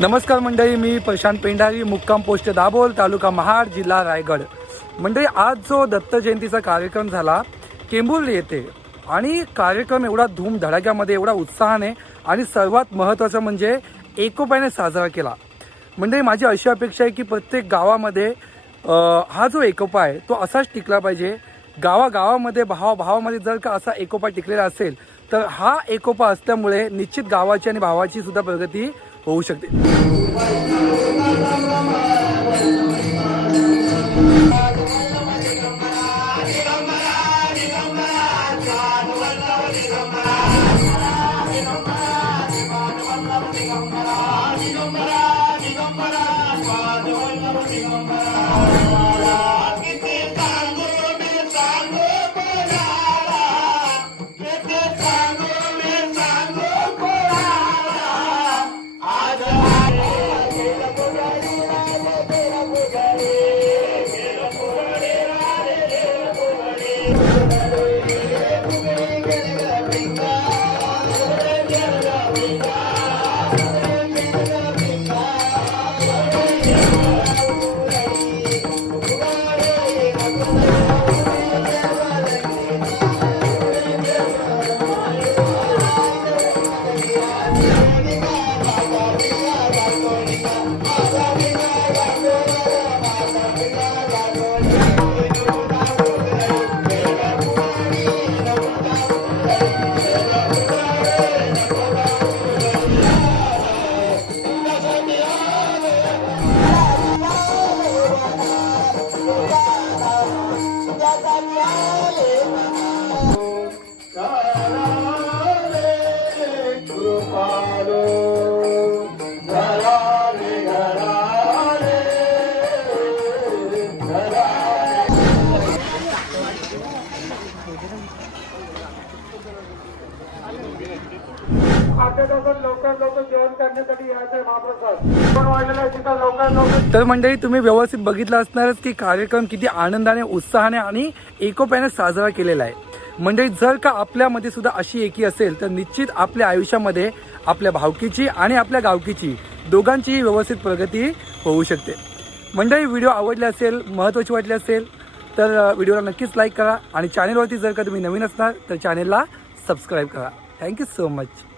नमस्कार मंडळी, मी प्रशांत पेंढारी, मुक्काम पोस्ट दाभोळ, तालुका महाड, जिल्हा रायगड। मंडळी, आज जो दत्त जयंतीचा कार्यक्रम झाला केंबुर्ली येथे आणि कार्यक्रम एवढा धूमधडाक्यामध्ये, एवढा उत्साहाने आणि सर्वात महत्त्वाचं म्हणजे एकोप्याने साजरा केला। मंडळी, माझी अशी अपेक्षा आहे की प्रत्येक गावामध्ये हा जो एकोपा आहे तो असाच टिकला पाहिजे। गावागावामध्ये भावामध्ये जर का असा एकोपा टिकलेला असेल तर हा एकोपा असल्यामुळे निश्चित गावाची आणि भावाची सुद्धा प्रगती होऊ शकते। तर मंडळी, तुम्ही व्यवस्थित बघितलं असणारच की कार्यक्रम किती आनंदाने, उत्साहाने आणि एकोप्याने साजरा केलेला आहे। मंडळी, जर का आपल्यामध्ये सुद्धा अशी एकी असेल तर निश्चित आपल्या आयुष्यामध्ये आपल्या भावकीची आणि आपल्या गावकीची दोघांचीही व्यवस्थित प्रगती होऊ शकते। मंडळी, व्हिडिओ आवडले असेल, महत्त्वाची वाटली असेल तर व्हिडिओला नक्कीच लाईक करा आणि चॅनेलवरती जर का तुम्ही नवीन असणार तर चॅनेलला सबस्क्राईब करा। Thank you so much.